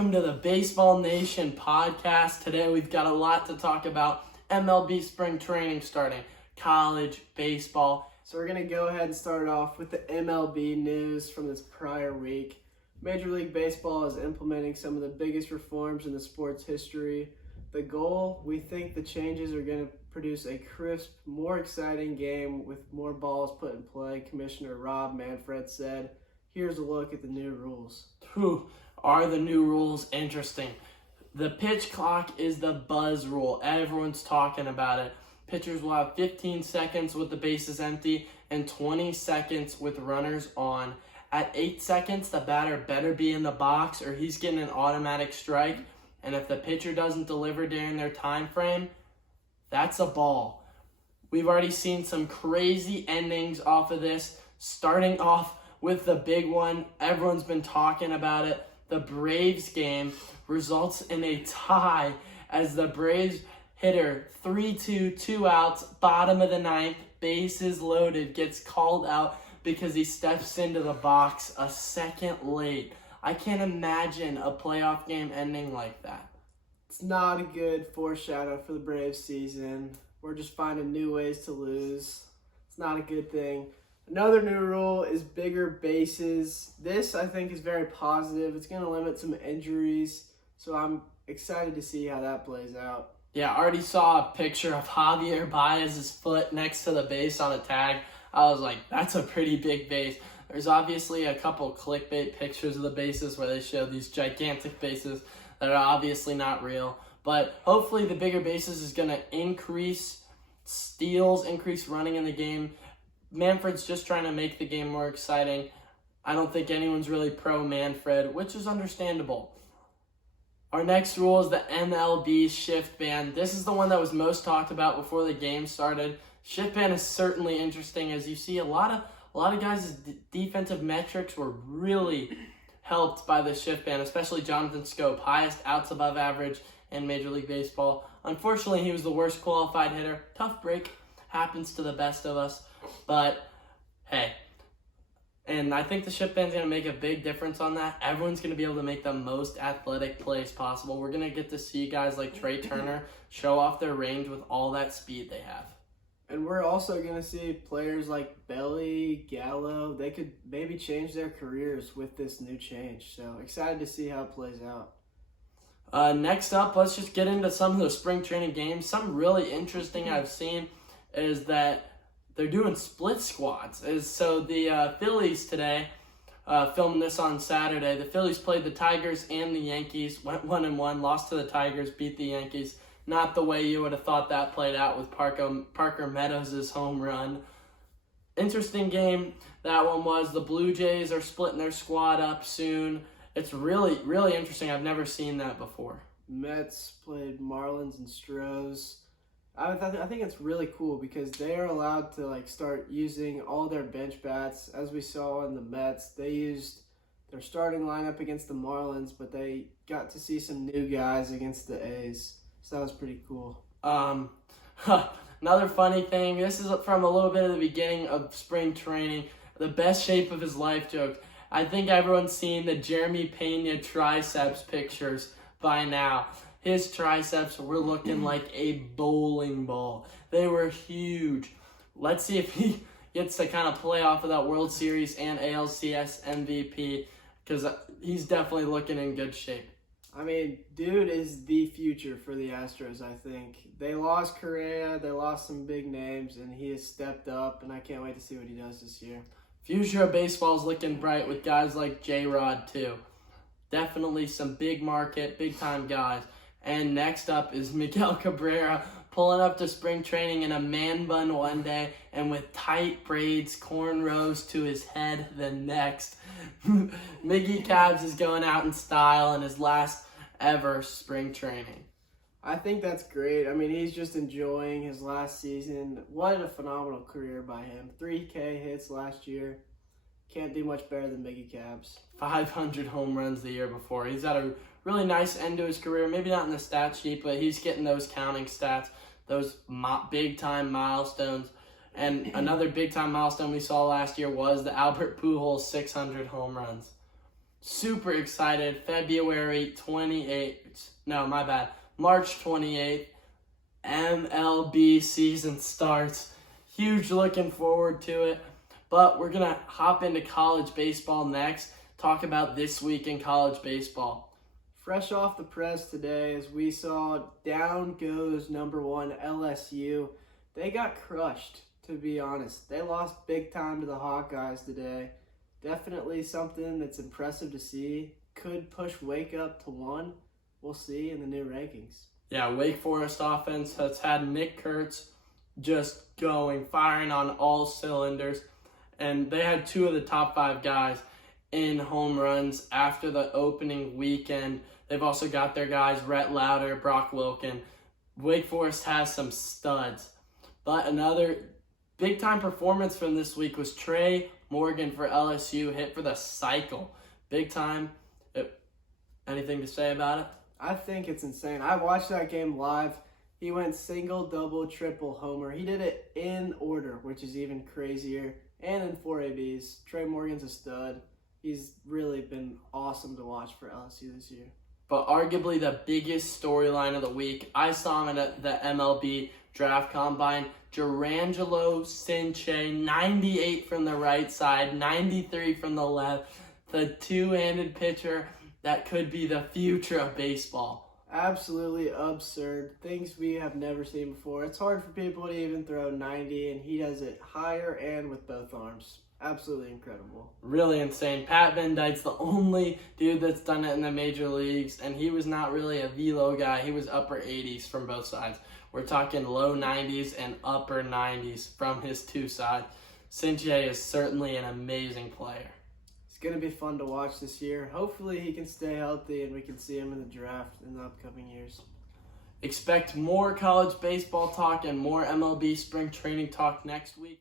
welcome to the Baseball Nation podcast. Today we've got a lot to talk about. MLB spring training starting, college baseball. So we're going to go ahead and start off with the MLB news from this prior week. Major League Baseball is implementing some of the biggest reforms in the sport's history. The goal, we think the changes are going to produce a crisp, more exciting game with more balls put in play, Commissioner Rob Manfred said. Here's a look at the new rules. Are the new rules interesting? The pitch clock is the buzz rule. Everyone's talking about it. Pitchers will have 15 seconds with the bases empty and 20 seconds with runners on. At 8 seconds, the batter better be in the box or he's getting an automatic strike. And if the pitcher doesn't deliver during their time frame, that's a ball. We've already seen some crazy endings off of this, starting off with the big one. Everyone's been talking about it. The Braves game results in a tie as the Braves hitter 3-2, 2 outs, bottom of the ninth, bases loaded, gets called out because he steps into the box a second late. I can't imagine a playoff game ending like that. It's not a good foreshadow for the Braves season. We're just finding new ways to lose. It's not a good thing. Another new rule is bigger bases. This, I think, is very positive. It's going to limit some injuries, so I'm excited to see how that plays out. Yeah, I already saw a picture of Javier Baez's foot next to the base on a tag. I was like, that's a pretty big base. There's obviously a couple clickbait pictures of the bases where they show these gigantic bases that are obviously not real. But hopefully the bigger bases is going to increase steals, increase running in the game. Manfred's just trying to make the game more exciting. I don't think anyone's really pro Manfred, which is understandable. Our next rule is the MLB shift ban. This is the one that was most talked about before the game started. Shift ban is certainly interesting as you see a lot of guys' defensive metrics were really helped by the shift ban, especially Jonathan Scope, highest outs above average in Major League Baseball. Unfortunately, he was the worst qualified hitter. Tough break, happens to the best of us. But, hey, and I think the shift ban is going to make a big difference on that. Everyone's going to be able to make the most athletic plays possible. We're going to get to see guys like Trey Turner show off their range with all that speed they have. And we're also going to see players like Belly, Gallo, they could maybe change their careers with this new change. So excited to see how it plays out. Next up, let's just get into some of the spring training games. Something really interesting I've seen is that they're doing split squads. So the Phillies today, filming this on Saturday, the Phillies played the Tigers and the Yankees, went 1-1, lost to the Tigers, beat the Yankees. Not the way you would have thought that played out with Parker Meadows' home run. Interesting game that one was. The Blue Jays are splitting their squad up soon. It's really, really interesting. I've never seen that before. Mets played Marlins and Stros. I think it's really cool because they are allowed to start using all their bench bats. As we saw in the Mets, they used their starting lineup against the Marlins, but they got to see some new guys against the A's. So that was pretty cool. Another funny thing, this is from a little bit of the beginning of spring training, the best shape of his life joke. I think everyone's seen the Jeremy Pena triceps pictures by now. His triceps were looking like a bowling ball. They were huge. Let's see if he gets to kind of play off of that World Series and ALCS MVP because he's definitely looking in good shape. I mean, dude is the future for the Astros, I think. They lost Correa, they lost some big names, and he has stepped up, and I can't wait to see what he does this year. Future of baseball is looking bright with guys like J-Rod, too. Definitely some big market, big-time guys. And next up is Miguel Cabrera pulling up to spring training in a man bun one day and with tight braids, cornrows to his head the next. Miggy Cabs is going out in style in his last ever spring training. I think that's great. I mean, he's just enjoying his last season. What a phenomenal career by him. 3K hits last year. Can't do much better than Miggy Cabs. 500 home runs the year before. He's had a really nice end to his career. Maybe not in the stat sheet, but he's getting those counting stats, those big-time milestones. And another big-time milestone we saw last year was the Albert Pujols 600 home runs. Super excited. February 28th. No, my bad. March 28th. MLB season starts. Huge looking forward to it. But we're going to hop into college baseball next. Talk about this week in college baseball. Fresh off the press today, as we saw, down goes number 1 LSU. They got crushed, to be honest. They lost big time to the Hawkeyes today. Definitely something that's impressive to see. Could push Wake up to 1. We'll see in the new rankings. Yeah, Wake Forest offense has had Nick Kurtz just going, firing on all cylinders. And they had 2 of the top 5 guys in home runs after the opening weekend. They've also got their guys, Rhett Lauder, Brock Wilken. Wake Forest has some studs. But another big-time performance from this week was Trey Morgan for LSU, hit for the cycle. Big time. Anything to say about it? I think it's insane. I watched that game live. He went single, double, triple, homer. He did it in order, which is even crazier. And in 4 ABs. Trey Morgan's a stud. He's really been awesome to watch for LSU this year. But arguably the biggest storyline of the week, I saw him at the MLB Draft Combine. Jurangelo Cinche, 98 from the right side, 93 from the left. The two-handed pitcher that could be the future of baseball. Absolutely absurd. Things we have never seen before. It's hard for people to even throw 90, and he does it higher and with both arms. Absolutely incredible. Really insane. Pat Van Dyke's the only dude that's done it in the major leagues, and he was not really a velo guy. He was upper 80s from both sides. We're talking low 90s and upper 90s from his 2 sides. Cinche is certainly an amazing player. It's going to be fun to watch this year. Hopefully he can stay healthy and we can see him in the draft in the upcoming years. Expect more college baseball talk and more MLB spring training talk next week.